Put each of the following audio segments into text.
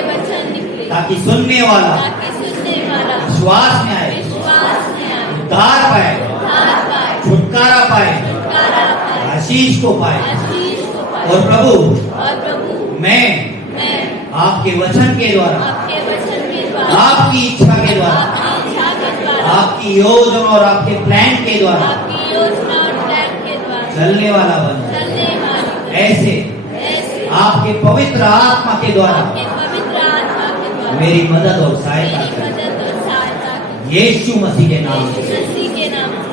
आपके वचन निकले, ताकि सुनने वाला विश्वास में आए, उद्धार पाए, छुटकारा पाए, आशीष को पाए। और प्रभु मैं आपके वचन के द्वारा, आपकी इच्छा के द्वारा, आपकी योजना और आपके प्लान के द्वारा चलने वाला बन जाए। ऐसे आपके पवित्र आत्मा के द्वारा मेरी मदद और सहायता करें, यीशु मसीह के नाम से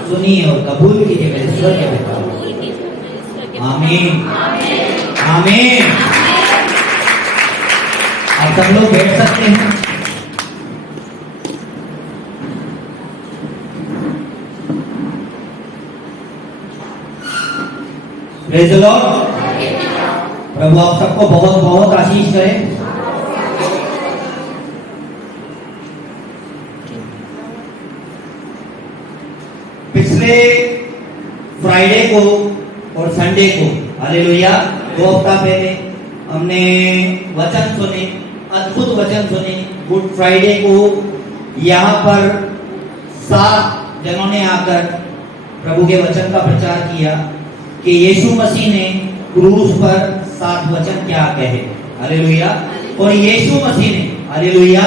सुनिए और कबूल कीजिए मेरे स्वर्ग के पिता। आमीन आमीन। आप सब लोग बैठ सकते हैं। Praise the Lord. प्रभु आप सबको बहुत बहुत आशीष करे। पिछले फ्राइडे को और संडे को, हालेलुया, 2 हफ्ता पहले हमने वचन सुने, अद्भुत वचन सुने। गुड फ्राइडे को यहाँ पर 7 जनों ने आकर प्रभु के वचन का प्रचार किया कि यीशु मसीह ने क्रूस पर 7 वचन क्या कहे, हालेलुया। और यीशु मसीह ने, हालेलुया,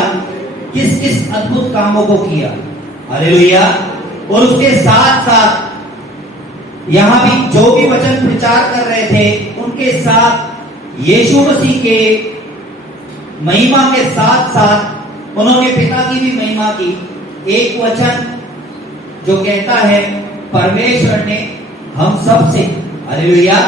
किस किस अद्भुत कामों को किया, हालेलुया। और उसके साथ साथ यहाँ भी जो भी वचन प्रचार कर रहे थे उनके साथ यीशु मसीह के महिमा के साथ साथ उन्होंने पिता की भी महिमा की। एक वचन जो कहता है परमेश्वर ने हम सब से, हालेलुया,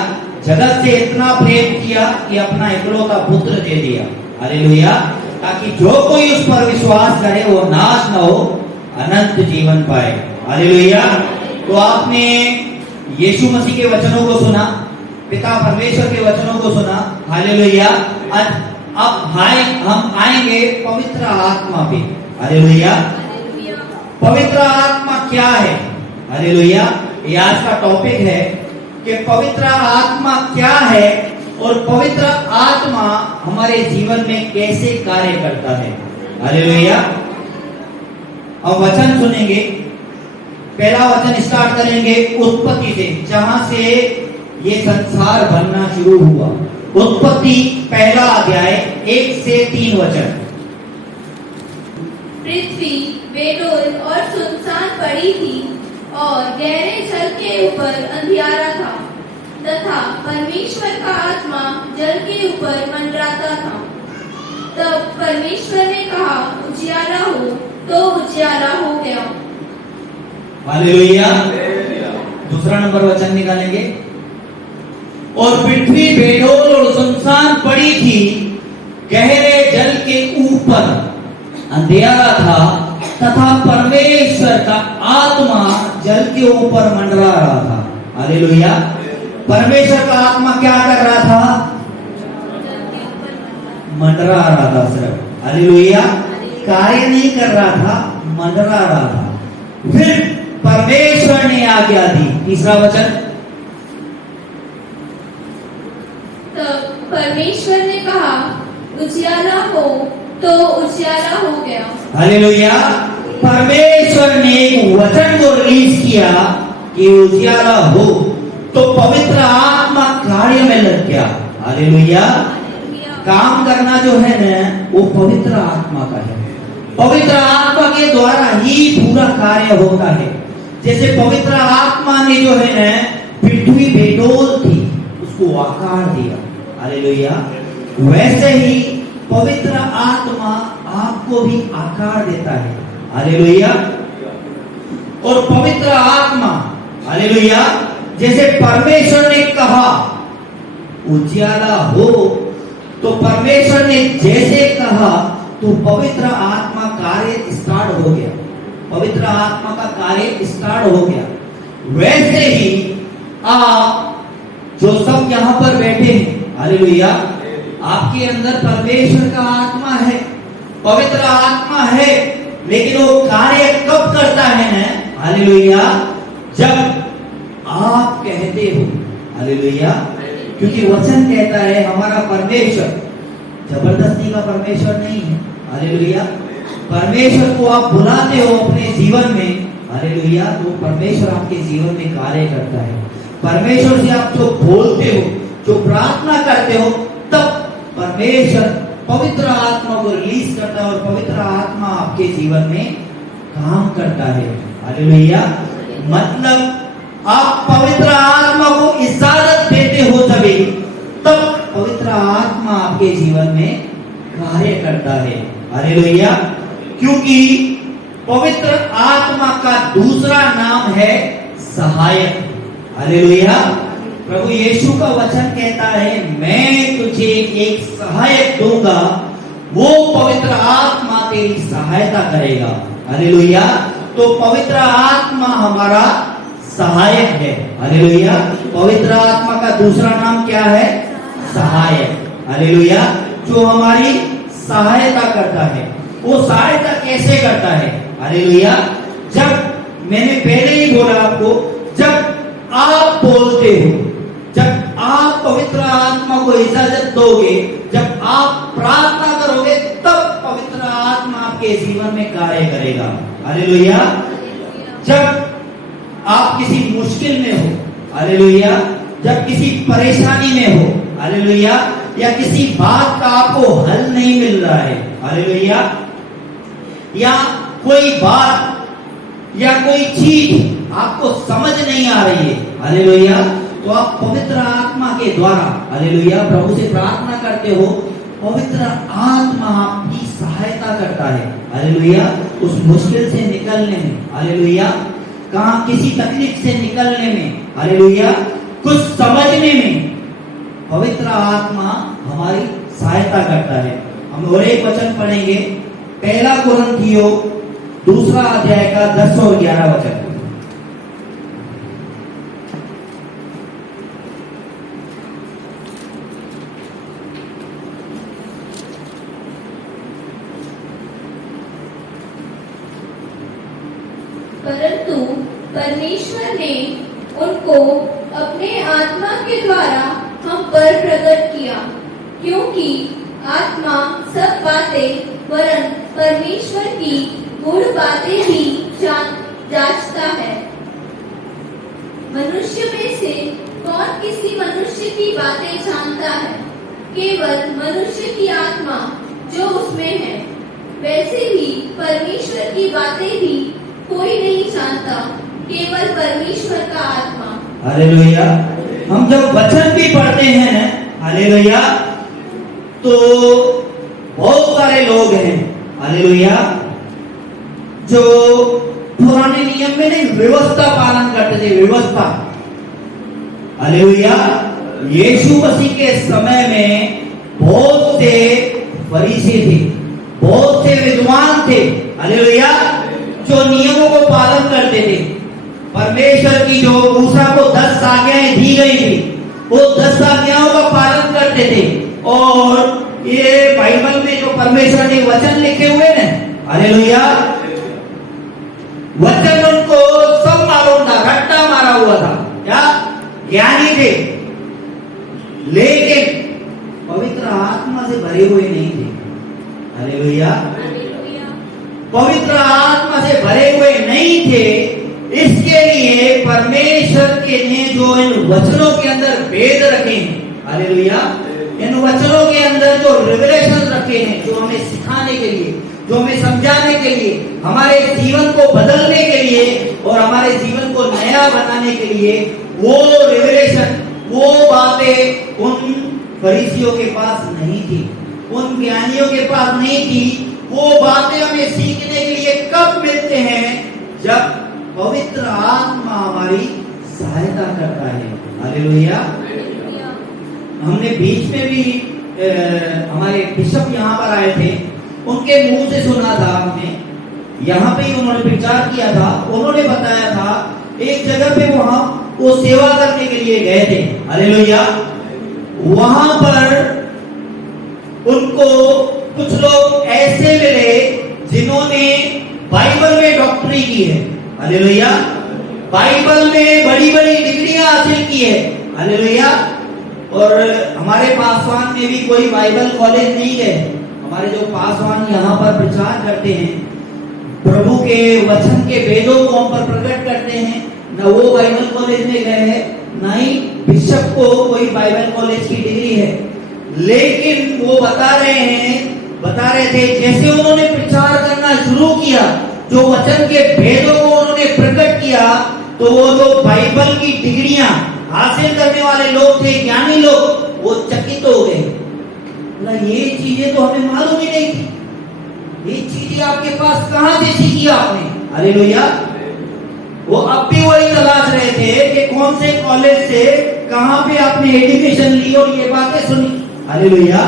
जगत से इतना प्रेम किया कि अपना इकलौता पुत्र दे दिया, हालेलुया, ताकि जो कोई उस पर विश्वास करे वो नाश न हो, अनंत जीवन पाए, हालेलुया। तो आपने यीशु मसीह के वचनों को सुना, पिता परमेश्वर के वचनों को सुना, हालेलुया। अब हम आएंगे पवित्र आत्मा पे, हालेलुया। पवित्र आत्मा क्या है, हालेलुया, ये आज का टॉपिक है कि पवित्र आत्मा क्या है और पवित्र आत्मा हमारे जीवन में कैसे कार्य करता है, हालेलुया। अब वचन सुनेंगे। पहला वचन स्टार्ट करेंगे उत्पत्ति से, जहां से ये संसार बनना शुरू हुआ। उत्पत्ति पहला अध्याय 1 से 3 वचन। पृथ्वी बेडौल और सुनसान पड़ी थी और गहरे जल के ऊपर अंधियारा था तथा परमेश्वर का आत्मा जल के ऊपर मंडराता था। तब परमेश्वर ने कहा उजियारा हो, तो उजियारा हो गया। हालेलुया। दूसरा नंबर वचन निकालेंगे। और पृथ्वी बेडौल और सुनसान पड़ी थी, गहरे जल के ऊपर अंधेरा था तथा परमेश्वर का आत्मा जल के ऊपर मंडरा रहा था, हालेलुया। परमेश्वर का आत्मा क्या कर रहा था? मंडरा रहा था सिर्फ, हालेलुया। कार्य नहीं कर रहा था, मंडरा रहा था। फिर परमेश्वर ने आज्ञा दी। तीसरा वचन। तब परमेश्वर ने कहा उजियारा हो, तो उजियारा हो गया, हालेलुया। परमेश्वर ने एक वचन को रिलीज किया कि उजियारा हो, तो पवित्र आत्मा कार्य में लग गया, हालेलुया। काम करना जो है ना वो पवित्र आत्मा का है। पवित्र आत्मा के द्वारा ही पूरा कार्य होता है। जैसे पवित्र आत्मा ने जो है ना पृथ्वी बेडौल थी उसको आकार दिया, हालेलुया, वैसे ही पवित्र आत्मा आपको भी आकार देता है, हालेलुया। और पवित्र आत्मा, हालेलुया, जैसे परमेश्वर ने कहा उजियारा हो, तो परमेश्वर ने जैसे कहा तो पवित्र आत्मा कार्य स्टार्ट हो गया, पवित्र आत्मा का कार्य स्टार्ट हो गया। वैसे ही आप जो सब यहाँ पर बैठे हैं, हालेलुया, आपके अंदर परमेश्वर का आत्मा है, पवित्र आत्मा है, लेकिन वो कार्य कब करता है ना, हालेलुया, जब आप कहते हो, हालेलुया। क्योंकि वचन कहता है हमारा परमेश्वर जबरदस्ती का परमेश्वर नहीं है। हालेलुया। परमेश्वर को आप बुलाते हो अपने जीवन में, हालेलुया, तो परमेश्वर आपके जीवन में कार्य करता है। परमेश्वर से आप जो बोलते हो, जो प्रार्थना करते हो, तब परमेश्वर पवित्र आत्मा को रिलीज करता है और पवित्र आत्मा आपके जीवन में काम करता है। हालेलुया। मतलब आप पवित्र आत्मा को इजाजत देते हो तभी, तब पवित्र आत्मा आपके जीवन में कार्य करता है। हालेलुया। क्योंकि पवित्र आत्मा का दूसरा नाम है सहायक। हालेलुया। प्रभु यीशु का वचन कहता है, मैं तुझे एक सहायक दूंगा, वो पवित्र आत्मा तेरी सहायता करेगा। हालेलुया। तो पवित्र आत्मा हमारा सहायक है। हालेलुया। पवित्र आत्मा का दूसरा नाम क्या है? सहायक। हालेलुया। जो हमारी सहायता करता है। वो सहायता कैसे करता है? हालेलुया। जब मैंने पहले ही बोला आपको, जब आप बोलते हो, जब आप पवित्र आत्मा को इजाजत दोगे, जब आप प्रार्थना करोगे, तब पवित्र आत्मा आपके जीवन में कार्य करेगा। हालेलुया। जब आप किसी मुश्किल में हो, हालेलुया, जब किसी परेशानी में हो, हालेलुया, या किसी बात का आपको हल नहीं मिल रहा है, हालेलुया, या कोई बात या कोई चीज आपको समझ नहीं आ रही है, हालेलुया, तो आप पवित्र आत्मा के द्वारा, हालेलुया, प्रभु से प्रार्थना करते हो, पवित्र आत्मा आपकी सहायता करता है, हालेलुया, उस मुश्किल से निकलने में, हालेलुया, कहाँ किसी तकलीफ से निकलने में, हालेलुया, कुछ समझने में पवित्र आत्मा हमारी सहायता करता है। हम और एक वचन पढ़ेंगे, पहला कुरिन्थियों दूसरा अध्याय का 10 और 11 वचन। परंतु परमेश्वर ने उनको अपने आत्मा के द्वारा हम पर प्रकट किया, क्योंकि आत्मा सब बातें वरन परमेश्वर की गूढ़ बातें भी जांचता है। मनुष्य में से कौन किसी मनुष्य की बातें जानता है? केवल मनुष्य की आत्मा जो उसमें है। वैसे ही परमेश्वर की बातें भी कोई नहीं जानता, केवल परमेश्वर का आत्मा। हालेलुया। हम जब वचन भी पढ़ते हैं ना, हालेलुया, तो बहुत सारे लोग हैं, हालेलुया, जो पुराने नियम में नहीं, व्यवस्था पालन करते थे, व्यवस्था, हालेलुया। यीशु मसीह के समय में बहुत से फरीसी थे, बहुत से विद्वान थे, हालेलुया, जो नियमों को पालन करते थे। परमेश्वर की जो मूसा को 10 आज्ञाएं दी गई थी, वो 10 आज्ञाओं का पालन करते थे। और ये बाइबल में जो परमेश्वर ने वचन लिखे हुए ना, हालेलुया, वचन उनको सब मालूम था, रट्टा मारा हुआ था, क्या ज्ञानी थे, लेकिन पवित्र आत्मा से भरे हुए नहीं थे। हालेलुया। पवित्र आत्मा से भरे हुए नहीं थे, इसके लिए परमेश्वर के ने जो इन वचनों के अंदर भेद रखे हैं, हालेलुया, इन वचनों के अंदर जो रिवलेशन रखे हैं, जो हमें सिखाने के लिए, जो हमें समझाने के लिए, हमारे जीवन को बदलने के लिए और हमारे जीवन को नया बनाने के लिए, वो रिवलेशन, वो बातें उन फरीसियों के पास नहीं थी, उन ज्ञानियों के पास नहीं थी। वो बातें हमें सीखने के लिए कब मिलते हैं? जब पवित्र आत्मा हमारी सहायता करता है। हालेलुया। हमने बीच में भी हमारे बिशप यहाँ पर आए थे, उनके मुंह से सुना था हमने, यहाँ पे ही उन्होंने प्रचार किया था, उन्होंने बताया था एक जगह पे वहां वो सेवा करने के लिए गए थे, हालेलुया, वहां पर उनको कुछ लोग ऐसे मिले जिन्होंने बाइबल में डॉक्टरी की है, हालेलुया, बाइबल में बड़ी बड़ी डिग्रियां हासिल की है, हालेलुया, और हमारे पासवान में भी कोई बाइबल कॉलेज नहीं है। हमारे जो पासवान यहाँ पर प्रचार करते हैं, प्रभु के वचन के वेदों को हम पर प्रकट करते हैं, न वो बाइबल कॉलेज में गए हैं, न ही बिशप को कोई बाइबल कॉलेज की डिग्री है। लेकिन वो बता रहे थे जैसे उन्होंने प्रचार करना शुरू किया, जो वचन के भेदों को उन्होंने प्रकट किया, तो वो जो बाइबल की डिग्रियां हासिल करने वाले लोग थे, ज्ञानी लोग, वो चकित हो गए। ये चीजें तो हमें मालूम ही नहीं थी। ये चीजें आपके पास कहां से सीखी आपने? हालेलुया। वो अब भी वही तलाश रहे थे कि कौन से कॉलेज से कहां पे आपने एजुकेशन ली और ये बातें सुनी। हालेलुया।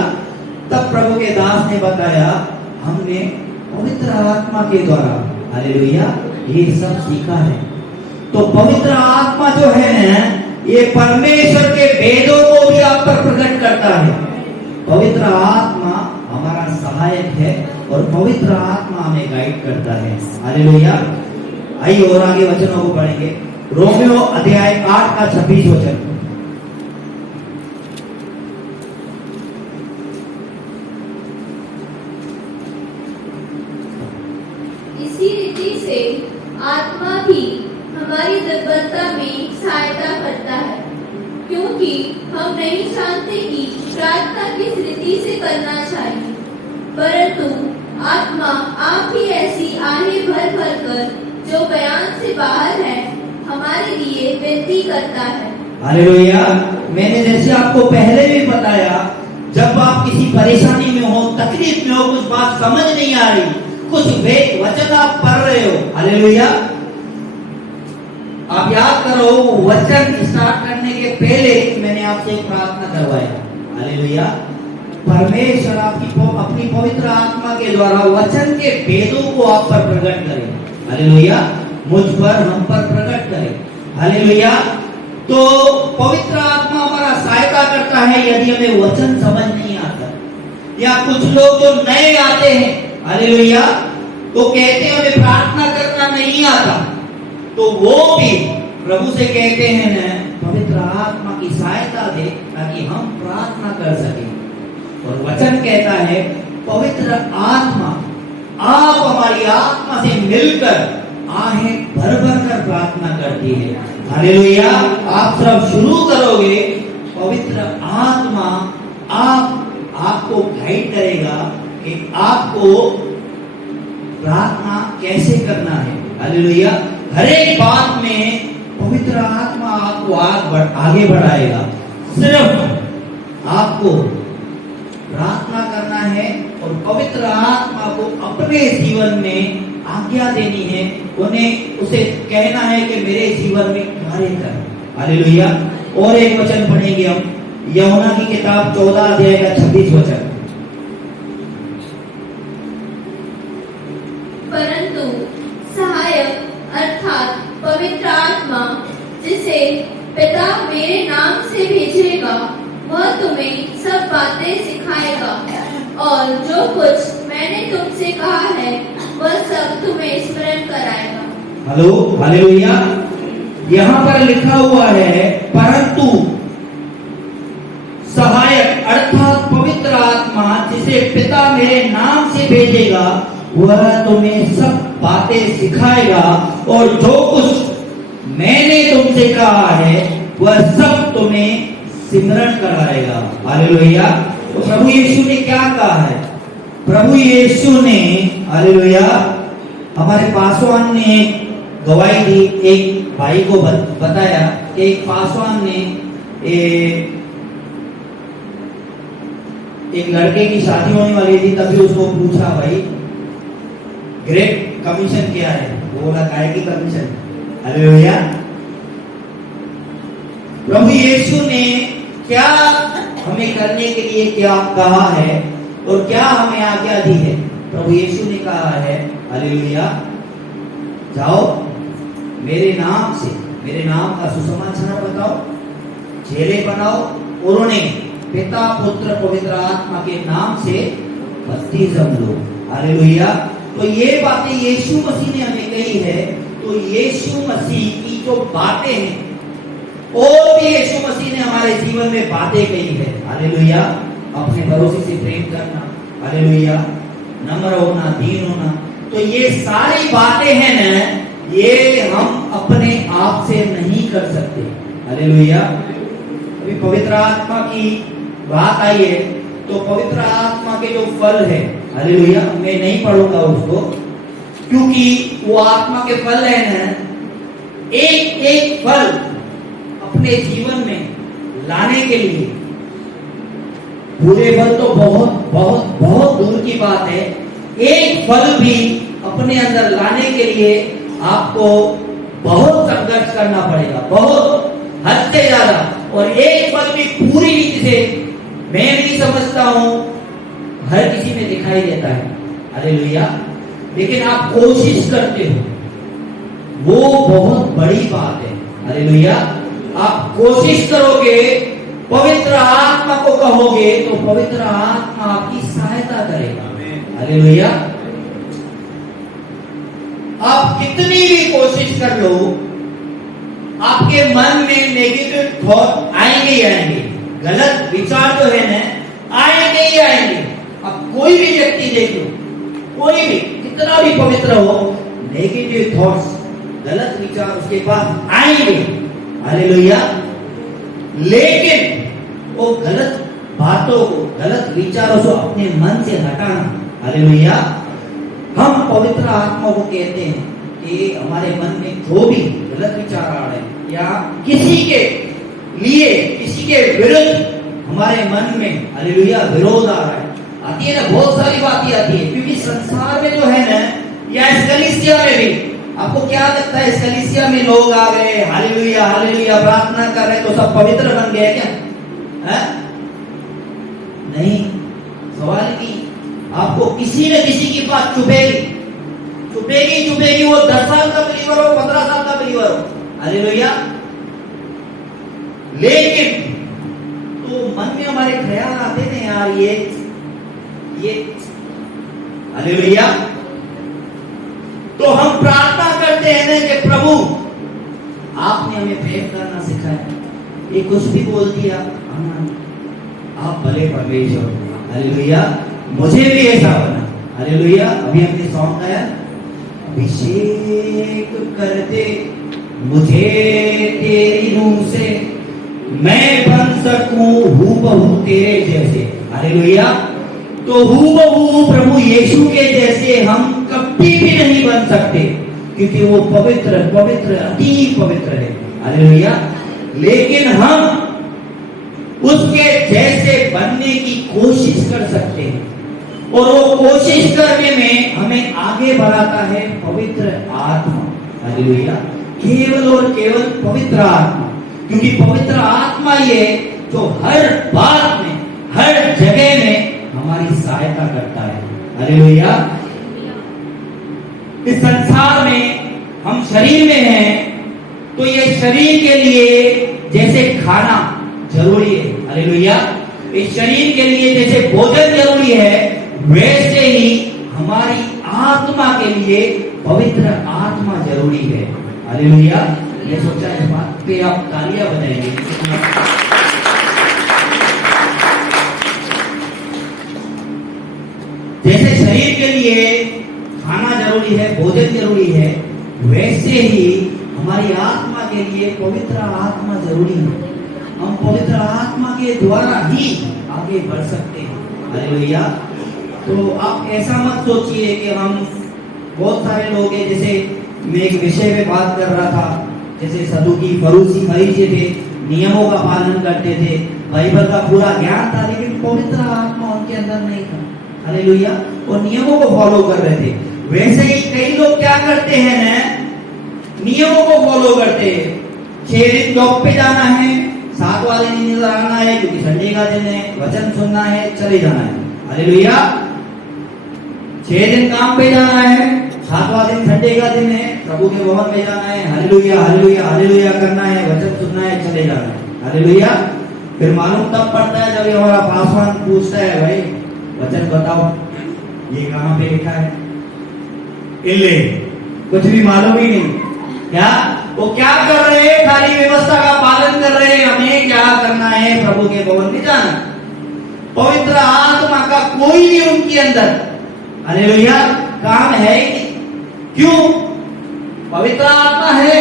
तब प्रभु के दास ने बताया, हमने पवित्र आत्मा के द्वारा, हालेलुया, ये सब सीखा है। तो पवित्र आत्मा जो है ना, ये परमेश्वर के वेदों को भी आप पर प्रकट करता है। पवित्र आत्मा हमारा सहायक है और पवित्र आत्मा हमें गाइड करता है। हालेलुया। आइए और आगे वचनों को पढ़ेंगे। रोमियो अध्याय 8 का 26 वचन। इसी रीति से आत्मा भी हमारी दुर्बलता में सहायता करता है, क्योंकि हम नहीं जानते कि प्रार्थना किस रीति से करना चाहिए, परंतु आत्मा आप ही ऐसी आहें भर भर कर जो बयान से बाहर है हमारे लिए विनती करता है। हालेलुया। मैंने जैसे आपको पहले भी बताया, जब आप किसी परेशानी में हो, तकलीफ में हो, कुछ बात समझ नहीं आ रही, कुछ वचन आप पढ़ रहे हो, हालेलुया, आप याद करो वचन स्टार्ट करने के पहले मैंने आपसे एक प्रार्थना करवाया। हालेलुया। परमेश्वर आपकी अपनी पवित्र आत्मा के द्वारा वचन के वेदों को आप पर प्रकट करे। हालेलुया। मुझ पर, हम पर प्रकट करे। हालेलुया। तो पवित्र आत्मा हमारा सहायता करता है यदि हमें वचन समझ नहीं आता, या कुछ लोग जो नए आते हैं, हालेलुया, तो कहते हैं हमें प्रार्थना करना नहीं आता, तो वो भी प्रभु से कहते हैं ना, पवित्र आत्मा की सहायता दे ताकि हम प्रार्थना कर सकें। और वचन कहता है पवित्र आत्मा आप हमारी आत्मा से मिलकर आहें भर भर कर प्रार्थना करती है। हालेलुया। आप सब शुरू करोगे, पवित्र आत्मा आपको गाइड करेगा कि आपको प्रार्थना कैसे करना है। हालेलुया। हर एक बात में पवित्र आत्मा आपको आगे बढ़ाएगा। सिर्फ आपको प्रार्थना करना है और पवित्र आत्मा को अपने जीवन में आज्ञा देनी है, उसे कहना है कि मेरे जीवन में कार्य कर। हालेलुया। और एक वचन पढ़ेंगे हम, यूहन्ना की किताब 14 अध्याय का 26 वचन। परंतु सहायक अर्थात पवित्र आत्मा जिसे पिता मेरे नाम से भेजेगा, वह तुम्हें सब बातें सिखाएगा और जो कुछ मैंने तुमसे कहा है वह सब तुम्हें स्मरण कराएगा। Hello, hallelujah. यहाँ पर लिखा हुआ है परंतु सहायक अर्थात पवित्र आत्मा जिसे पिता मेरे नाम से भेजेगा, वह तुम्हें सब बातें सिखाएगा और जो कुछ मैंने तुमसे कहा है वह सब तुम्हें सिमरण कराएगा। हालेलुया। तो प्रभु यीशु ने क्या कहा है? प्रभु यीशु ने, हालेलुया, हमारे पासवान ने गवाही दी। एक भाई को बताया कि एक पासवान ने एक लड़के की शादी होने वाली थी, तभी उसको पूछा, भाई ग्रेट कमीशन क्या है? वो बोला काय की कमीशन। हालेलुया। प्रभु यीशु ने क्या हमें करने के लिए क्या कहा है और क्या हमें आज्ञा दी है? प्रभु यीशु ने कहा है, हालेलुया, जाओ मेरे नाम से, मेरे नाम का सुसमाचार बताओ, चेले बनाओ और उन्हें पिता पुत्र पवित्र आत्मा के नाम से बपतिस्म लो। हालेलुया। तो ये बातें यीशु मसीह ने हमें कही है। तो यीशु मसीह की जो बातें हैं, और भी यीशु मसीह ने हमारे जीवन में बातें कही है। हालेलुया। अपने भरोसे से प्रेम करना, हालेलुया, नम्र होना, दीन होना, तो ये सारी बातें हैं ना, ये हम अपने आप से नहीं कर सकते। हालेलुया। अभी पवित्र आत्मा की बात आई है, तो पवित्र आत्मा के जो फल है, हालेलुया, मैं नहीं पढ़ूंगा उसको, क्योंकि वो आत्मा के फल है ना, एक एक फल अपने जीवन में लाने के लिए, बुरे फल तो बहुत बहुत बहुत दूर की बात है, एक फल भी अपने अंदर लाने के लिए आपको बहुत संघर्ष करना पड़ेगा, बहुत हद से ज्यादा। और एक फल भी पूरी रीति से मैं नहीं समझता हूं हर किसी में दिखाई देता है, हालेलुया, लेकिन आप कोशिश करते हो, वो बहुत बड़ी बात है। हालेलुया। आप कोशिश करोगे, पवित्र आत्मा को कहोगे, तो पवित्र आत्मा आपकी सहायता करेगा। हालेलुया। आप कितनी भी कोशिश कर लो, आपके मन में नेगेटिव थॉट आएंगे ही आएंगे, गलत विचार जो है ना आएंगे ही आएंगे। अब कोई भी व्यक्ति देख लो, कोई भी कितना भी पवित्र हो, नेगेटिव थॉट्स, गलत विचार उसके पास आएंगे। हालेलुया। लेकिन वो गलत बातों को, गलत विचारों को अपने मन से हटाना। हालेलुया। हम पवित्र आत्मा को कहते हैं कि हमारे मन में जो भी गलत विचार आ रहे हैं या किसी के लिए, किसी के विरुद्ध हमारे मन में, हालेलुया, विरोध आ रहा है, आती है ना, बहुत सारी बातें आती है, क्योंकि संसार में जो है ना, या इस कलीसिया में भी, आपको क्या लगता है इस कलीसिया में लोग आ गए, हालेलुया हालेलुया प्रार्थना कर रहे तो सब पवित्र बन गए क्या? है? नहीं। सवाल की आपको किसी न किसी की बात चुभेगी, चुभेगी चुभेगी, वो 10 साल का बिलीवर हो, 15 साल का बिलीवर हो, हालेलुया। लेकिन तो मन में हमारे ख्याल आते हैं, यार ये हालेलुया। तो हम प्रार्थना करते हैं ना कि प्रभु आपने हमें प्रेम करना सिखाया, ये कुछ भी बोल दिया, आप भले परमेश्वर, हालेलुया, मुझे भी ऐसा बना। हालेलुया। अभी हमने सॉन्ग गाया, अभिषेक कर दे मुझे तेरी रूह से, मैं बन सकूं हूबहू तेरे जैसे। हालेलुया। तो हूबहू प्रभु यीशु के जैसे हम कभी भी नहीं बन सकते, क्योंकि वो पवित्र पवित्र अति पवित्र है। हालेलुया। लेकिन हम उसके जैसे बनने की कोशिश कर सकते हैं, और वो कोशिश करने में हमें आगे बढ़ाता है पवित्र आत्मा। हालेलुया। केवल और केवल पवित्र आत्मा, क्योंकि पवित्र आत्मा ये जो हर बात में, हर जगह में हमारी सहायता करता है। हालेलुया। इस संसार में हम शरीर में हैं, तो ये शरीर के लिए जैसे खाना जरूरी है, हालेलुया, इस शरीर के लिए जैसे भोजन जरूरी है, वैसे ही हमारी आत्मा के लिए पवित्र आत्मा जरूरी है। हालेलुया। मैं सोचा इस बात पे आप तालियां बजाएंगे। जैसे शरीर के लिए खाना जरूरी है, भोजन जरूरी है, वैसे ही हमारी आत्मा के लिए पवित्र आत्मा जरूरी है। हम पवित्र आत्मा के द्वारा ही आगे बढ़ सकते हैं। हालेलुया। तो आप ऐसा मत सोचिए कि हम, बहुत सारे लोग हैं, जैसे मैं एक विषय में बात कर रहा था, जैसे सदुकी फरीसी थे, नियमों का पालन करते थे, बाइबल का पूरा ज्ञान था, लेकिन पवित्र आत्मा उनके अंदर नहीं था। हालेलुया। वो नियमों को फॉलो कर रहे थे। वैसे ही कई लोग क्या करते हैं ना, नियमों को फॉलो करते हैं। 6 दिन जॉब पे जाना है, 7वां दिन नजर आना है क्योंकि संडे का दिन है, वचन सुनना है, चले जाना है। हालेलुया। 6 दिन काम पे जाना है, 7वां दिन संडे का दिन है, प्रभु के भवन में जाना है, हालेलुया हालेलुया हालेलुया करना है, वचन सुनना है, चले जाना है। हालेलुया। फिर मालूम तब पड़ता है जब हमारा पासवान पूछता है, भाई वचन बताओ, ये कहां पे लिखा है? इल्ले कुछ भी मालूम ही नहीं। क्या वो क्या कर रहे हैं? खाली व्यवस्था का पालन कर रहे हैं। हमें क्या करना है? प्रभु के भवन में जाना। पवित्र आत्मा का कोई भी उनके अंदर हालेलुया काम है ही नहीं। क्यों? पवित्र आत्मा है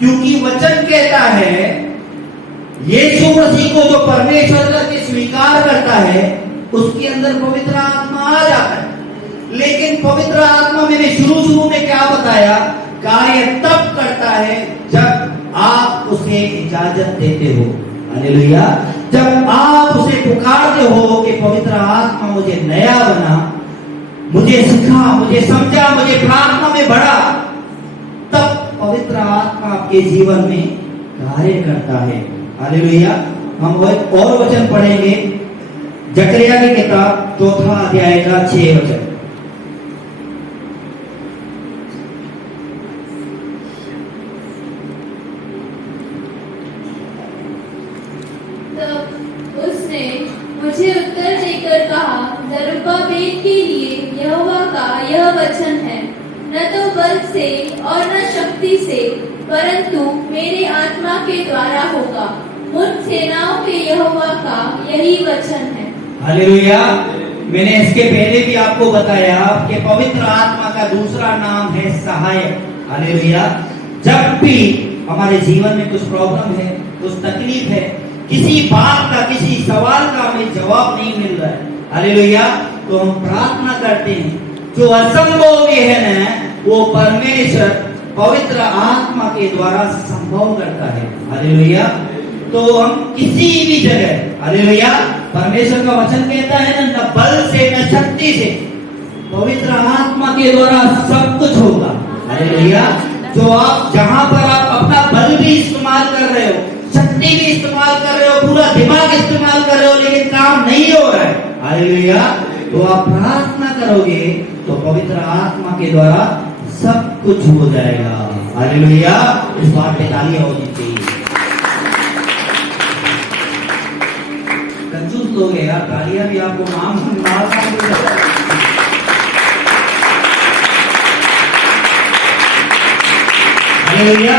क्योंकि वचन कहता है यीशु मसीह को जो परमेश्वर का स्वीकार करता है उसके अंदर पवित्र आत्मा आ जाता है। लेकिन पवित्र आत्मा मैंने शुरू में क्या बताया? कार्य तब करता है जब आप उसे इजाजत देते हो। हालेलुया। जब आप उसे पुकारते हो कि पवित्र आत्मा मुझे नया बना, मुझे सिखा, मुझे समझा, मुझे प्रार्थना में बढ़ा, तब पवित्र आत्मा आपके जीवन में कार्य करता है। हालेलुया। हम एक और वचन पढ़ेंगे, जकरिया की किताब 4 अध्याय का 6 वचन। तब उसने मुझे उत्तर देकर कहा, जरुब्बाबेल के लिए यहोवा का यह वचन है, न तो बल से और न शक्ति से, परंतु मेरे आत्मा के द्वारा होगा। उन सेनाओं के यहोवा का यही वचन है। हालेलुया। मैंने इसके पहले भी आपको बताया कि पवित्र आत्मा का दूसरा नाम है सहायक। हालेलुया। जब भी हमारे जीवन में कुछ प्रॉब्लम है, कुछ तकलीफ है, किसी बात का, किसी सवाल का हमें जवाब नहीं मिल रहा है, हालेलुया, तो हम प्रार्थना करते हैं। जो असंभव है ना, वो परमेश्वर पवित्र आत्मा के द्वारा संभव करता है। हालेलुया। तो हम किसी भी जगह, हालेलुया, परमेश्वर का वचन कहता है ना, न बल से न शक्ति से, पवित्र आत्मा के द्वारा सब कुछ होगा। हालेलुया। जो आप जहां पर आप अपना बल भी इस्तेमाल कर रहे हो, शक्ति भी इस्तेमाल कर रहे हो, पूरा दिमाग इस्तेमाल कर रहे हो, लेकिन काम नहीं हो रहा है, हालेलुया, तो आप प्रार्थना करोगे तो पवित्र आत्मा के द्वारा सब कुछ हो जाएगा। हालेलुया। इस बात पे तालियां होनी चाहिए। कंजूस लोग हैं यार, तालियां भी आपको नाम हालेलुया।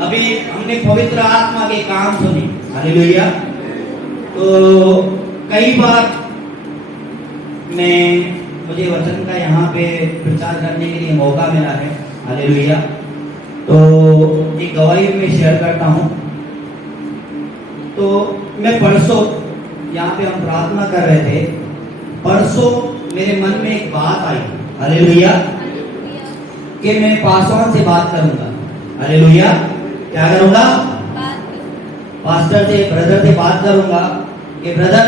अभी हमने पवित्र आत्मा के काम सुने। हालेलुया। तो कई बार मुझे वचन का यहाँ पे प्रचार करने के लिए मौका मिला है। हालेलुया। तो एक गवाही में शेयर करता हूँ। तो मैं परसों यहाँ पे हम प्रार्थना कर रहे थे, परसों मेरे मन में एक बात आई। हालेलुया। कि मैं पासवान से बात करूंगा। हालेलुया। क्या करूंगा? पास्टर से, ब्रदर से बात करूंगा कि ब्रदर,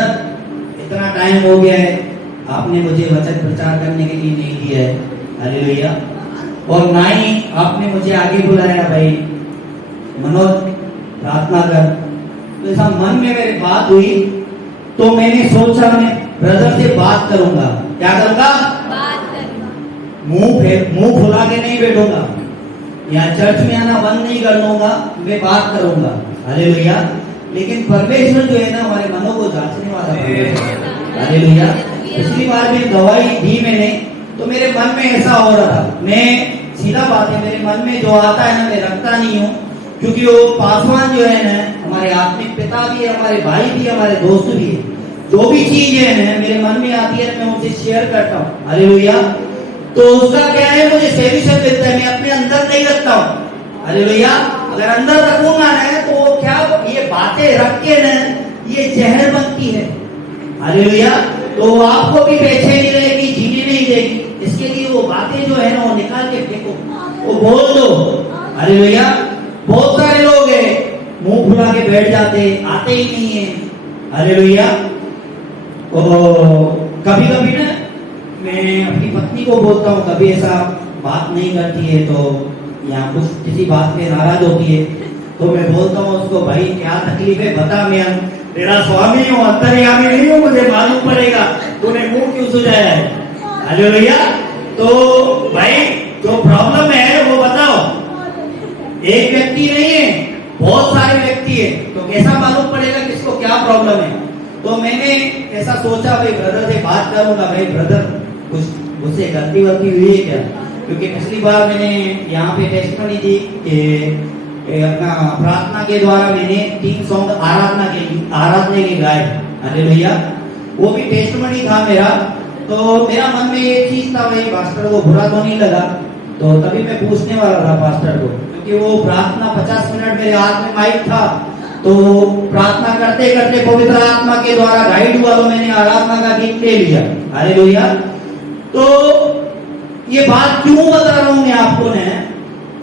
इतना टाइम हो गया है, आपने मुझे वचन प्रचार करने के लिए नहीं दिया है। हालेलुया। और ना ही आपने मुझे आगे बुलाया, भाई मनोज प्रार्थना कर। तो ऐसा मन में मेरी बात हुई, तो मैंने सोचा मैं ब्रदर से बात करूंगा। क्या करूंगा? मुंह फुला के नहीं बैठूंगा, या चर्च में आना बंद नहीं कर लूंगा, मैं बात करूंगा। हालेलुया। लेकिन परमेश्वर जो है ना, हमारे मनों को जांचने वाला परमेश्वर। हालेलुया। पिछली बार भी गवाही दी मैंने, तो मेरे मन में ऐसा हो रहा था, मैं सीधा बात है, मेरे मन में जो आता है ना, मैं रखता नहीं हूँ, क्योंकि वो पासवान जो है ना, हमारे आत्मिक पिता भी है, हमारे भाई भी है, हमारे दोस्त भी है। जो भी चीज है ना मेरे मन में आती है, मैं उनसे शेयर करता हूँ। हालेलुया। तो उसका क्या है, मुझे सॉल्यूशन मिलता है, मैं अपने अंदर नहीं रखता हूँ। हालेलुया। अगर अंदर रखूंगा ना, तो क्या ये बातें रख के ना, ये जहर बनती है। हालेलुया। तो आपको भी बेचैनी रहेगी, जीने नहीं देगी। इसके लिए वो बातें जो है ना, वो निकाल के फेंको, वो बोल दो। हालेलुया। बहुत सारे लोग हैं, मुंह फुला के बैठ जाते, आते ही नहीं है। हालेलुया। कभी कभी ना मैं अपनी पत्नी को बोलता हूँ, कभी ऐसा बात नहीं करती है, तो या कुछ किसी बात में नाराज होती है, तो मैं बोलता हूँ उसको, भाई क्या तकलीफ है बता, मैं तेरा स्वामी हूँ, अंतर्यामी नहीं हूँ, मुझे मालूम पड़ेगा, तूने मुंह क्यों सुझाया है। हालेलुया। तो भाई जो प्रॉब्लम है वो बताओ। एक व्यक्ति नहीं है, बहुत सारे व्यक्ति है, तो कैसा मालूम पड़ेगा किसको क्या प्रॉब्लम है। तो मैंने ऐसा सोचा, भाई ब्रदर से बात करूंगा, भाई ब्रदर कुछ मुझसे गलती वलती हुई है क्या, क्योंकि पिछली बार मैंने यहाँ पे टेस्टमनी दी कि अपना प्रार्थना के द्वारा मैंने 3 सॉन्ग आराधना के गाए। हालेलुया। वो भी टेस्टमनी था मेरा। तो मेरा मन में ये चीज था, भाई पास्टर को बुरा तो नहीं लगा, तो तभी मैं पूछने वाला था पास्टर को, क्योंकि वो प्रार्थना 50 मिनट मेरे हाथ में माइक था, तो प्रार्थना करते करते पवित्र आत्मा के द्वारा गाइड हुआ, तो मैंने आराधना का गीत ले लिया। हालेलुया। तो ये बात क्यों बता रहा हूं मैं आपको ने,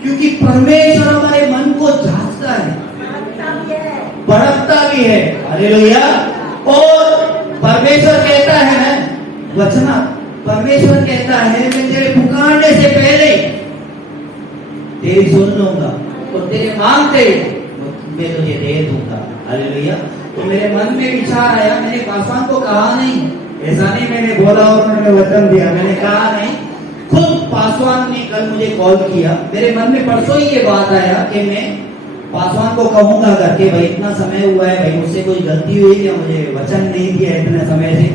क्योंकि परमेश्वर हमारे मन को जांचता है, परखता भी है। हालेलुया। और परमेश्वर कहता है ना, वचना परमेश्वर कहता है मैं तेरे पुकारने से पहले तेरी सुन लूंगा और तेरे मांगते मैं तुझे दे दूंगा। हालेलुया। तो मेरे मन में विचार आया, मैंने पासवान को कहा नहीं, ऐसा नहीं मैंने बोला और मैंने वचन दिया, मैंने कहा नहीं, खुद पासवान ने कल मुझे कॉल किया। मेरे मन में परसों ही ये बात आया कि मैं पासवान को कहूंगा करके, भाई इतना समय हुआ है, भाई मुझसे कोई गलती हुई या मुझे वचन नहीं दिया इतने समय से।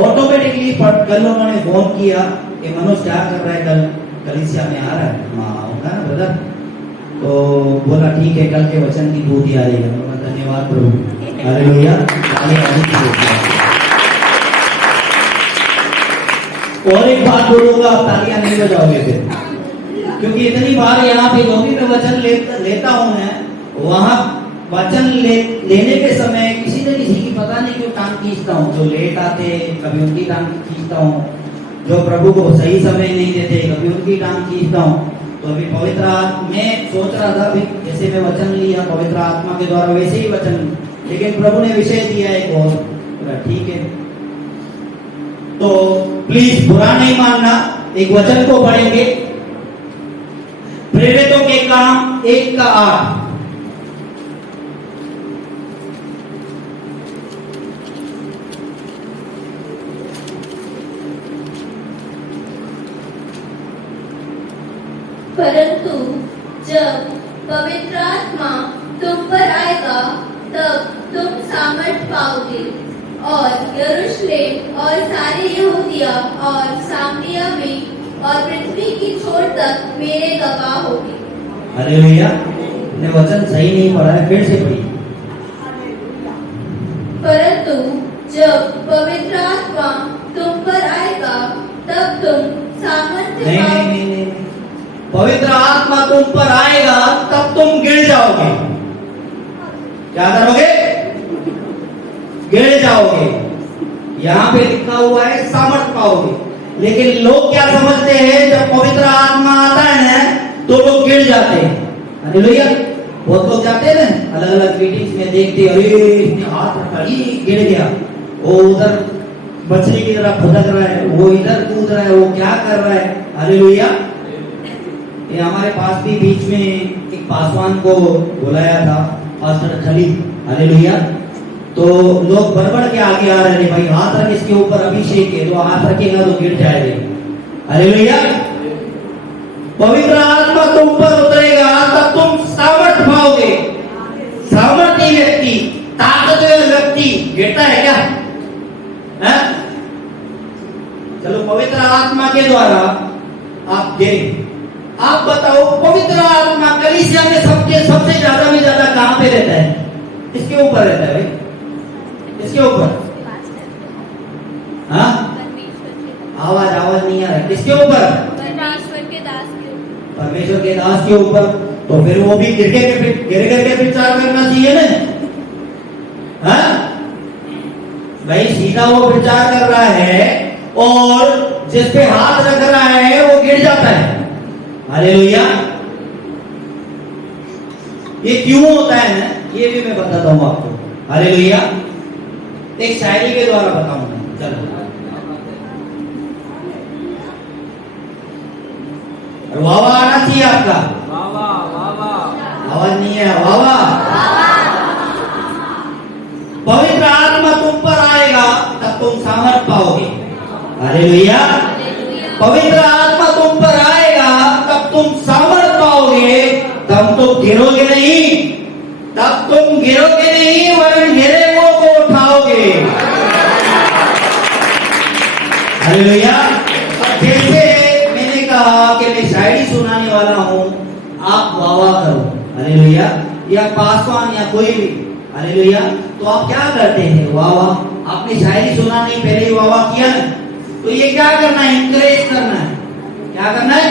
ऑटोमेटिकली कल उन्होंने फोन किया कि मनोज क्या कर रहा है, कल कलीसिया में आ रहा है, आऊंगा ना ब्रदर। तो बोला ठीक है, कल के वचन की दूध आ जाएगा। धन्यवाद प्रभु। हालेलुया। और एक बात बोलूंगा, आप तालियां नहीं बजाओगे फिर, क्योंकि इतनी बार यहाँ पे जो भी मैं वचन लेता हूँ मैं, वहां वचन लेने के समय किसी न किसी की पता नहीं क्यों टांग खींचता हूँ। जो लेट आते कभी उनकी टांग खींचता हूँ, जो प्रभु को सही समय नहीं देते कभी उनकी टांग खींचता हूँ। तो अभी पवित्र मैं सोच रहा था भी जैसे मैं वचन लिया पवित्र आत्मा के द्वारा वैसे ही वचन, लेकिन प्रभु ने विषय दिया एक और, ठीक है। तो प्लीज बुरा नहीं मानना, एक वचन को पढ़ेंगे, प्रेरितों के काम 1:8। परंतु जब पवित्र आत्मा तुम पर आएगा तब तुम सामर्थ पाओगे और यरूशलेम और सारे यहूदिया और सामरिया में और पृथ्वी की छोर तक मेरे गवाह होगे। हालेलुया। ने वचन सही नहीं पढ़ा है, फिर से पढ़िए। परंतु जब पवित्र आत्मा तुम पर आएगा तब तुम सामर्थ्य नहीं, पवित्र आत्मा तुम पर आएगा तब तुम गिर जाओगे। क्या करोगे? गिर जाओगे। यहाँ पे लिखा हुआ है सामर्थ पाओगे, लेकिन लोग क्या समझते हैं, जब पवित्र आत्मा आता है ना तो लोग गिर जाते हैं। हालेलुया। बहुत लोग जाते हैं ना अलग अलग मीटिंग्स में, देखते अरे इसने हाथ रखा गिर गया, वो उधर बछड़ी की तरह फुदक रहा है, वो इधर कूद रहा है, वो क्या कर रहा है। हालेलुया। ये हमारे पास भी बीच में एक पासवान को बुलाया था, पास्टर खलील। हालेलुया। तो लोग बड़बड़ के आगे आ रहे थे, भाई हाथ रख इसके ऊपर अभिषेक है, तो हाथ रखेगा तो गिर जाएगा। हालेलुया। पवित्र आत्मा तुम पर उतरेगा तब तुम सामर्थ पाओगे। सामर्थी व्यक्ति, ताकतवर व्यक्ति गिरता है क्या? है? चलो पवित्र आत्मा के द्वारा आप गिरे। आप बताओ पवित्र आत्मा कलीसिया में सबसे ज्यादा में ज्यादा कहां पे रहता है? इसके ऊपर रहता है भाई, इसके ऊपर। हाँ, आवाज नहीं आ रहा। किसके ऊपर? परमेश्वर के दास के ऊपर। तो फिर वो भी गिर के प्रचार करना चाहिए ना। हाँ भाई, सीधा वो प्रचार कर रहा है और जिस पे हाथ रख रहा है वो गिर जाता है। हालेलुया। ये क्यों होता है ना, ये भी मैं बताता हूं आपको। हालेलुया। एक शायरी के द्वारा बताऊंगा। चलो, वाह आना चाहिए आपका। आवाज नहीं है। वाह। पवित्र आत्मा तुम पर आएगा तब तुम सामर्थ पाओगे। हालेलुया। पवित्र आत्मा तुम पर आएगा तब तुम सामर्थ पाओगे, तब तुम गिरोगे नहीं, वरन गिरे को उठाओगे। हालेलुया। जैसे मैंने कहा कहा कि मैं शायरी सुनाने वाला हूँ, आप वाह वाह करो, हालेलुया, या पासवान या कोई भी, हालेलुया, तो आप क्या करते हैं? वाह वाह। आपने शायरी सुना नहीं, पहले ही वाह वाह किया ना, तो ये क्या करना है? इंकरेज करना है। क्या करना है?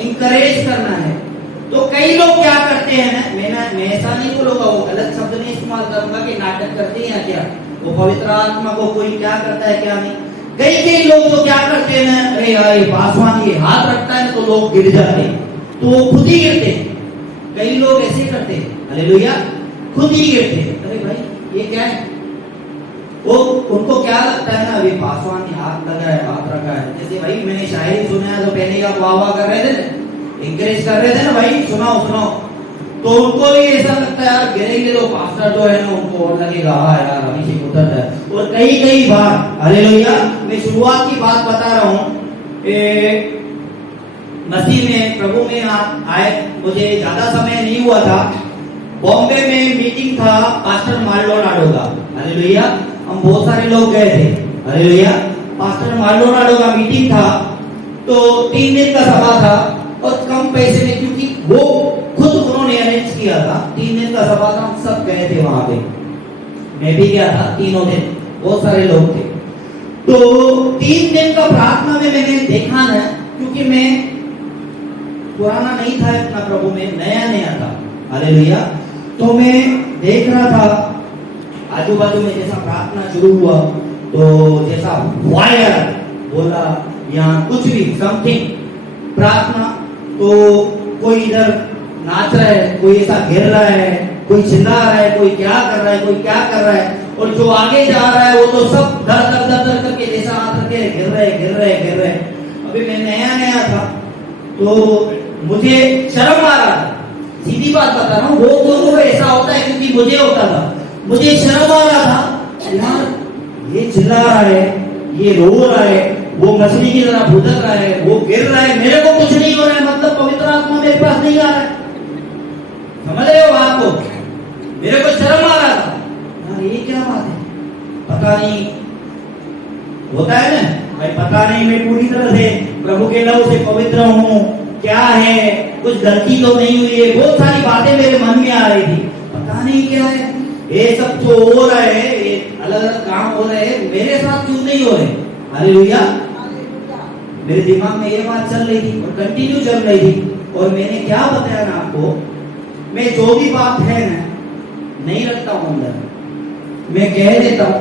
इंकरेज करना है। तो कई लोग क्या करते हैं ना, मैं ऐसा नहीं बोलूंगा, वो गलत शब्द नहीं इस्तेमाल करूंगा कि नाटक करते हैं क्या, वो पवित्र आत्मा को कोई क्या करता है क्या नहीं। कई लोग तो क्या करते हैं ना, अरे यार ये पासवान ये हाथ रखता है तो लोग गिर जाते हैं, तो वो खुद ही गिरते हैं। कई लोग ऐसे करते हैं, हालेलुया, खुद ही गिरते हैं। अरे भाई ये क्या है? वो उनको क्या लगता है ना, अभी पासवान ने हाथ लगा है, हाथ रखा है, जैसे भाई मैंने शायरी सुना है तो पहले आप वाह वाह कर रहे थे, इंकरेज कर रहे थे ना, भाई सुनाओ सुनाओ, तो उनको भी ऐसा लगता है यार गिरेंगे तो पास्टर जो है ना उनको और लगेगा हाँ यार अभी से उतर है। और कई बार, हालेलुया, मैं शुरुआत की बात बता रहा हूँ, मसीह में प्रभु में आए, मुझे ज्यादा समय नहीं हुआ था। बॉम्बे में मीटिंग था पास्टर माल्डोनाडो का, हालेलुया, हम बहुत सारे लोग गए थे, हालेलुया, पास्टर माल्डोनाडो का मीटिंग था, तो 3 दिन का सभा था और कम पैसे में, क्योंकि वो खुद उन्होंने अरेंज किया था, 3 दिन का सभा था, हम सब गए थे वहां पे, मैं भी गया था, तीनों दिन बहुत सारे लोग थे। तो 3 दिन का प्रार्थना में मैंने देखा ना, क्योंकि मैं पुराना नहीं था इतना प्रभु में, नया था, हालेलुया, तो मैं देख रहा था आजू बाजू में जैसा प्रार्थना शुरू हुआ, तो जैसा वायर बोला, यहाँ कुछ भी समथिंग प्रार्थना, तो कोई इधर नाच रहा है, कोई ऐसा गिर रहा है, कोई चिल्ला रहा है, कोई क्या कर रहा है, कोई क्या कर रहा है, और जो आगे जा रहा है वो तो सब दर करके जैसा हाथ रखे गिर रहे। अभी मैं नया था तो मुझे शर्म आ रहा था, सीधी बात बता रहा हूँ, वो ऐसा होता है क्योंकि मुझे होता था, मुझे शर्म आ रहा था, यार ये चिल्ला रहा है, ये रो रहा है, वो मछली की तरह भुदक रहा है, वो गिर रहा है, मेरे को कुछ नहीं हो रहा है, मतलब पवित्र आत्मा मेरे पास नहीं आ रहा है। समझ रहे हो बात को? मेरे को शर्म आ रहा था, यार ये क्या बात है, पता नहीं, होता है ना भाई, पता नहीं मैं पूरी तरह से प्रभु के लहू से पवित्र हूँ, क्या है, कुछ गलती तो नहीं हुई है, बहुत सारी बातें मेरे मन में आ रही थी, पता नहीं क्या है, ये सब तो हो रहा है, ये अलग अलग काम हो रहे हैं, मेरे साथ क्यों नहीं हो रहे? हालेलुया, मेरे दिमाग में ये बात चल रही थी और कंटिन्यू चल रही थी। और मैंने क्या बताया ना आपको, मैं जो भी बात है ना नहीं रखता हूं अंदर, मैं कह देता हूं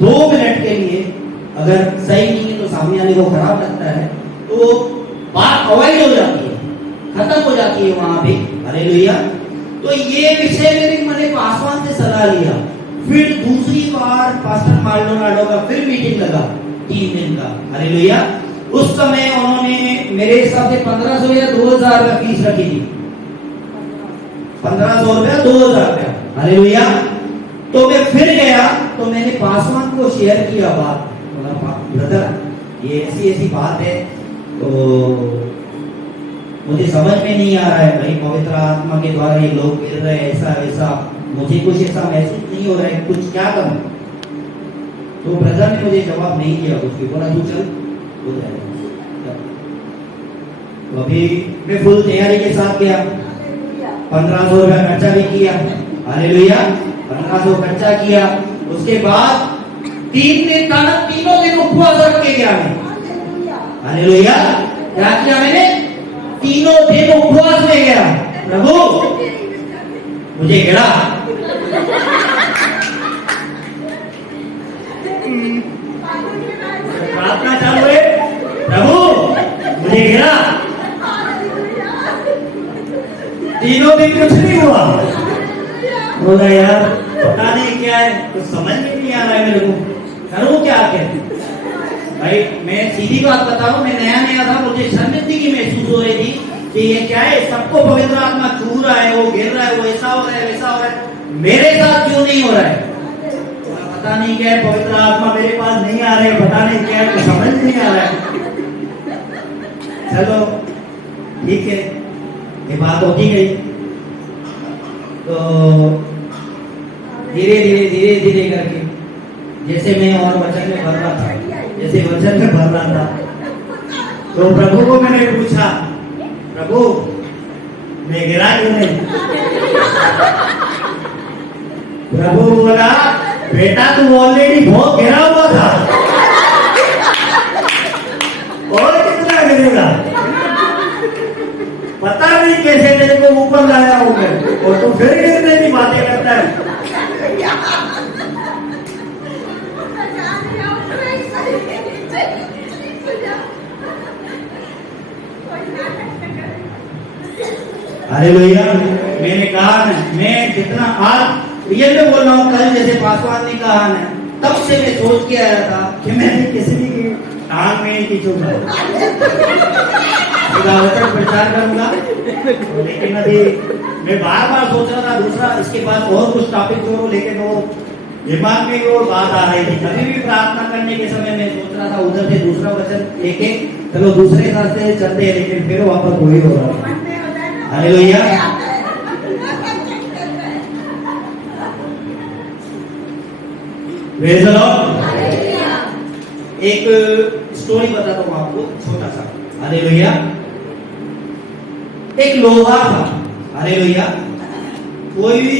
2 मिनट के लिए, अगर सही नहीं है तो सामने वाले को खराब लगता है, तो बात अवॉइड हो जाती है, खत्म हो जाती है वहां पे, हालेलुया। तो ये विषय में मैंने पासवान से सलाह लिया, फिर दूसरी बार पास्टर माल्डोनाडो का फिर मीटिंग लगा 3 दिन का, हालेलुया। उस समय उन्होंने मेरे हिसाब से 1500 या 2000 का फीस रखी थी, 1500 रुपया 2000 रुपया, हालेलुया। तो मैं फिर गया, तो मैंने पासवान को शेयर किया बात, ब्रदर ये ऐसी बात है, तो मुझे समझ में नहीं आ रहा है भाई, पवित्र आत्मा के द्वारा ये लोग गिर रहे हैं, ऐसा वैसा, मुझे कुछ ऐसा महसूस नहीं हो रहा है, कुछ क्या करूं? तो ब्रदर ने मुझे जवाब नहीं दिया, कुछ भी बोला, तू चल हो जाएगा। तो अभी मैं फुल तैयारी के साथ गया, 1500 रुपया खर्चा भी किया, हालेलुया, 1500 खर्चा किया। उसके बाद 3 दिन का ना, तीनों दिन उपवास रख के गया मैं, हालेलुया। क्या किया मैंने? तीनों दिन उपवास में गया, प्रभु मुझे गिरा, प्रार्थना चालू है, प्रभु मुझे गिरा, तीनों दिन कुछ नहीं हुआ, बोला यार पता नहीं क्या है, कुछ समझ में नहीं आ रहा है मेरे को, करूं क्या? भाई मैं सीधी बात बता रहा हूं, मैं नया था, मुझे शर्मिंदगी महसूस हो रही थी कि ये क्या है, सबको पवित्र आत्मा छू रहा है, वो गिर रहा है, वो ऐसा हो रहा है, वैसा हो रहा है, मेरे साथ क्यों नहीं हो रहा है? पता नहीं क्या है, पवित्र आत्मा मेरे पास नहीं आ रहे, पता नहीं क्या है, कुछ समझ नहीं आ रहा है। चलो ठीक है, ये बात होती गई, तो धीरे करके जैसे मैं और वचन में भर रहा था, जैसे वचन में भर रहा था, तो प्रभु को मैंने पूछा, प्रभु मैं गिरा क्यों नहीं? प्रभु बोला, बेटा तू ऑलरेडी बहुत गिरा हुआ था, और कितना गिरेगा? पता नहीं कैसे तेरे को ऊपर लाया हूं मैं, और तू फिर गिरने की बातें करता है। हालेलुया। मैंने कहा ना, मैं जितना आज रियल में बोल रहा हूँ, कल जैसे पासवान ने कहा ना, तब से मैं सोच के आया था कि मैं भी किसी की टांग में नहीं खींचूंगा, प्रचार करूंगा। लेकिन अभी मैं बार बार सोच रहा था दूसरा, इसके बाद और कुछ टॉपिक जोड़ो, लेकिन वो दिमाग में और बात आ रही थी। कभी भी प्रार्थना करने के समय मैं सोच रहा था उधर से दूसरा वचन लेके चलो दूसरे रास्ते चलते हैं, लेकिन फिर वापस वही हो रहा था। हालेलुया। Praise the Lord. एक स्टोरी बताता हूँ आपको, छोटा सा। हालेलुया। एक लोहार था। हालेलुया। कोई भी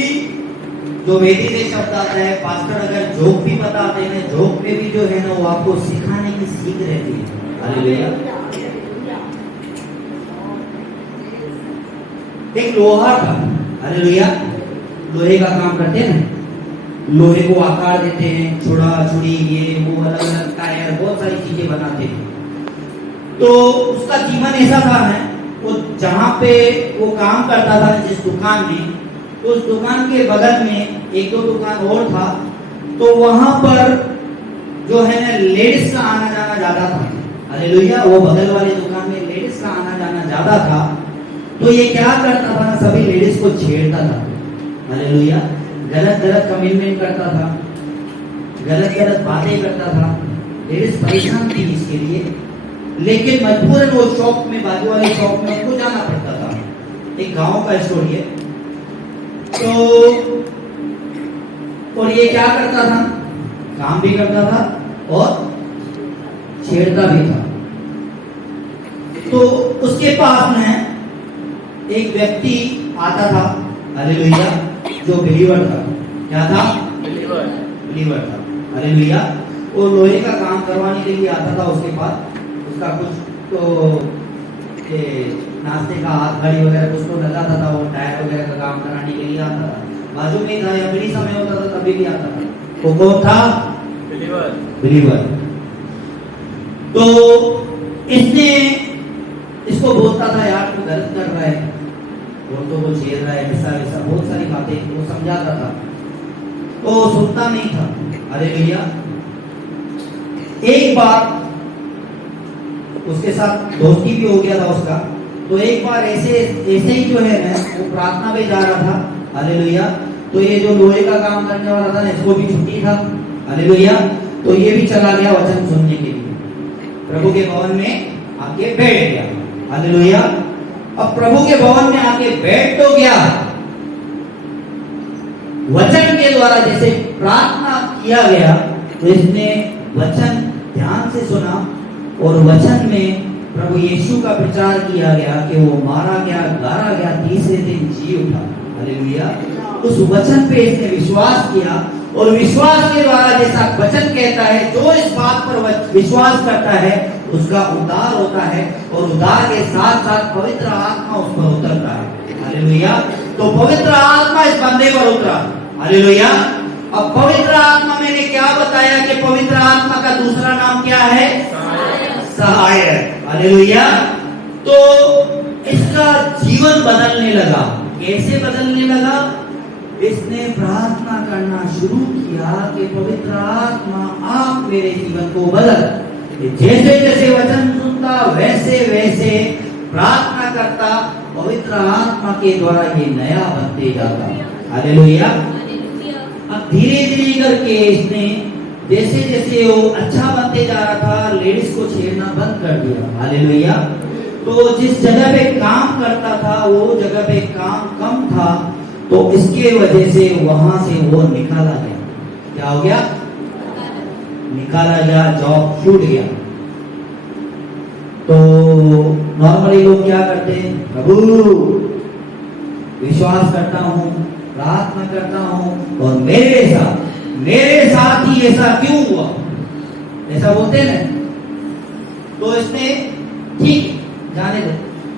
जो वेदी से शब्द आता है, पास्टर अगर जोक भी बताते हैं, जोक में भी जो है ना वो आपको सिखाने की सीख रहती है। हालेलुया। एक लोहार था। हालेलुया। लोहे का काम करते हैं ना, लोहे को आकार देते हैं, छुड़ा छुड़ी ये वो अलग अलग टायर बहुत सारी चीजें बनाते हैं। तो उसका जीवन ऐसा था ना, वो जहाँ पे वो काम करता था जिस दुकान में, तो उस दुकान के बगल में एक दो दुकान और था, तो वहां पर जो है ना लेडीज का आना जाना ज्यादा था। हालेलुया। वो बगल वाले दुकान में लेडीज का आना जाना ज्यादा था, तो ये क्या करता था ना, सभी लेडीज को छेड़ता था। हालेलुया। गलत गलत कमिटमेंट करता था, गलत गलत बातें करता था। लेडीज परेशान थी इसके लिए, लेकिन मजबूरन वो शॉप में, बाजू वाले शॉप में उनको जाना पड़ता था। एक गांव का स्टोरी है। तो और ये क्या करता था, काम भी करता था और छेड़ता भी था। तो उसके पास में एक व्यक्ति आता था। हालेलुया। जो बिलीवर था। क्या था? बिलीवर था। हालेलुया। वो लोहे का काम करवाने के लिए आता था उसके पास। उसका कुछ तो ये नाश्ते का हाथ घड़ी वगैरह कुछ तो लगाता था, वो टायर वगैरह का काम कराने के लिए आता था। बाजू में था या फ्री समय होता था तभी भी आता था। वो कौन था? बिलीवर। तो इसने इसको बोलता था, यार तू गलत कर रहा है, औरतों को छेड़ रहा है, ऐसा वैसा बहुत सारी बातें वो समझाता था, तो सुनता नहीं था। हालेलुया। एक बार उसके साथ दोस्ती भी हो गया था उसका। तो एक बार ऐसे ही जो है ना, वो प्रार्थना में जा रहा था। हालेलुया। तो ये जो लोहे का काम करने वाला था ना, इसको भी छुट्टी था। हालेलुया। तो ये भी चला गया वचन सुनने के लिए, प्रभु के भवन में आके बैठ गया। हालेलुया। अब प्रभु के भवन में आके बैठ तो गया, वचन के द्वारा जैसे प्रार्थना किया गया, तो इसने वचन ध्यान से सुना और वचन में प्रभु यीशु का प्रचार किया गया कि वो मारा गया, गाड़ा गया, तीसरे दिन जी उठा। हालेलुया। उस वचन पे इसने विश्वास किया, और विश्वास के द्वारा जैसा वचन कहता है, जो इस बात पर विश्वास करता है उसका उद्धार होता है, और उद्धार के साथ साथ पवित्र आत्मा उस पर उतरता है। हालेलुया। तो पवित्र आत्मा इस बंदे पर उतरा। हालेलुया। अब पवित्र आत्मा, मैंने क्या बताया कि पवित्र आत्मा का दूसरा नाम क्या है? सहायक। हालेलुया। तो इसका जीवन बदलने लगा। कैसे बदलने लगा? इसने प्रार्थना करना शुरू किया कि पवित्र आत्मा आप मेरे जीवन को बदल। जैसे जैसे वचन सुनता वैसे वैसे प्रार्थना करता, पवित्र आत्मा के द्वारा ये नया बनते जाता। हालेलुया। अब धीरे धीरे करके इसने जैसे जैसे वो अच्छा बनते जा रहा था, लेडीज को छेड़ना बंद कर दिया। हालेलुया। तो जिस जगह पे काम करता था वो जगह पे काम कम था, तो इसके वजह से वहां से वो निकाला गया। क्या हो गया? निकाला गया, जॉब छूट गया। तो नॉर्मली लोग क्या करते हैं, प्रभु विश्वास करता हूँ, प्रार्थना करता हूँ और मेरे साथ ही ऐसा क्यों हुआ, ऐसा बोलते हैं ना। तो इसने ठीक जाने दो,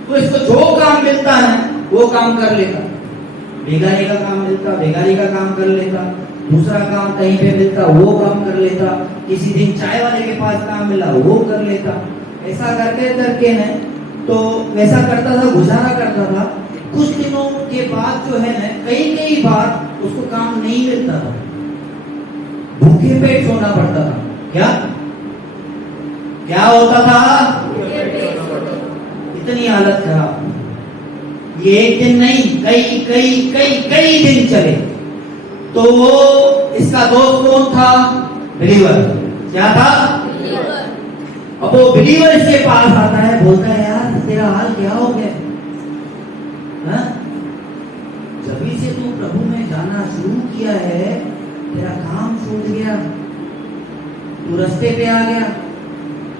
तो इसको जो काम मिलता है वो काम कर लेता, बेगारी का काम मिलता बेगारी का काम कर लेता, दूसरा काम कहीं पे मिलता वो काम कर लेता, किसी दिन चाय वाले के पास काम मिला वो कर लेता। ऐसा करते करके न तो वैसा करता था, गुजारा करता था। कुछ दिनों के बाद जो है ना कई बार उसको काम नहीं मिलता था, भूखे पेट सोना पड़ता था। क्या होता था, इतनी हालत खराब। ये एक दिन नहीं, कई दिन चले। तो वो इसका दोस्त कौन था, बिलीवर। क्या था, अब वो बिलीवर इसके पास आता है, बोलता है यार तेरा हाल क्या हो गया, जब से तू प्रभु में जाना शुरू किया है तेरा काम छूट गया, तू रास्ते पे आ गया,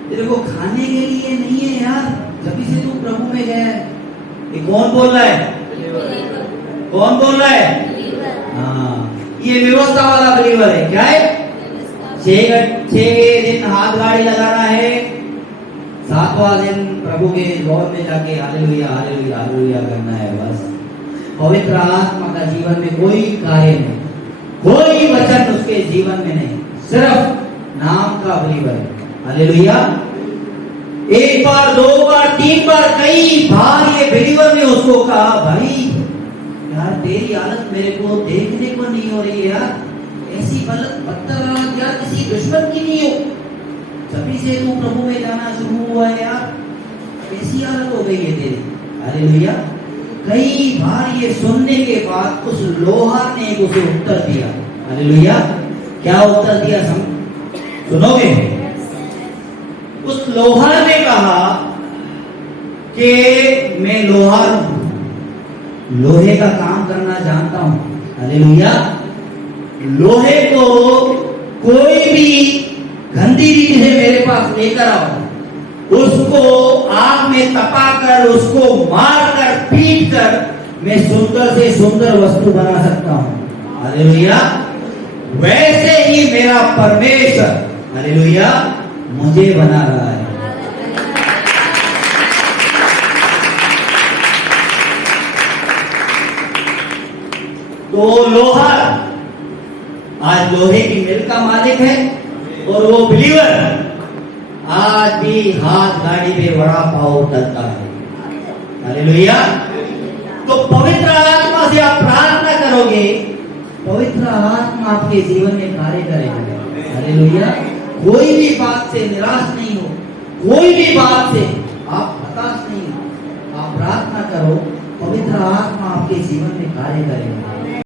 तेरे को खाने के लिए नहीं है यार, जब से तू प्रभु में गया है। ये कौन बोल रहा है, कौन बोल रहा है, हाँ ये व्यवस्था वाला बिलीवर है। क्या है, 6 दिन हाथ गाड़ी लगाना है, 7वां दिन प्रभु के दौर में जाके हालेलुया हालेलुया हालेलुया करना है। बस पवित्र आत्मा का जीवन में कोई कार्य नहीं, कोई वचन उसके जीवन में नहीं, सिर्फ नाम का बिलीवर है। हालेलुया। 1 बार 2 बार 3 बार कई बार ये बिलीवर ने उसको कहा, भाई यार तेरी हालत मेरे को देखने को नहीं हो रही है यार, ऐसी बदतर हालत यार किसी दुश्मन की नहीं हो, जब से तू प्रभु में जाना शुरू हुआ है यार, कैसी हालत हो गई है तेरी। हालेलुया। कई बार ये सुनने के बाद उस लोहार ने उसे उत्तर दिया। हालेलुया। क्या उत्तर दिया, सुनोगे। उस लोहार ने कहा कि मैं लोहार हूं, लोहे का काम करना जानता हूं। हालेलुया। लोहे को कोई भी गंदी रीति से मेरे पास लेकर आओ, उसको आग में तपाकर, उसको मारकर, पीटकर मैं सुंदर से सुंदर वस्तु बना सकता हूं। हालेलुया। वैसे ही मेरा परमेश्वर, हालेलुया, मुझे बना रहा है। तो लोहार आज लोहे की मिल का मालिक है, और वो बिलीवर आज भी हाथ गाड़ी पे वड़ा पाव चलता है। हालेलुया। तो पवित्र आत्मा से आप प्रार्थना करोगे, पवित्र आत्मा आपके जीवन में कार्य करेगा। हालेलुया। कोई भी बात से निराश नहीं हो, कोई भी बात से आप हताश नहीं हो, आप प्रार्थना करो, पवित्र आत्मा आपके जीवन में कार्य करेगा।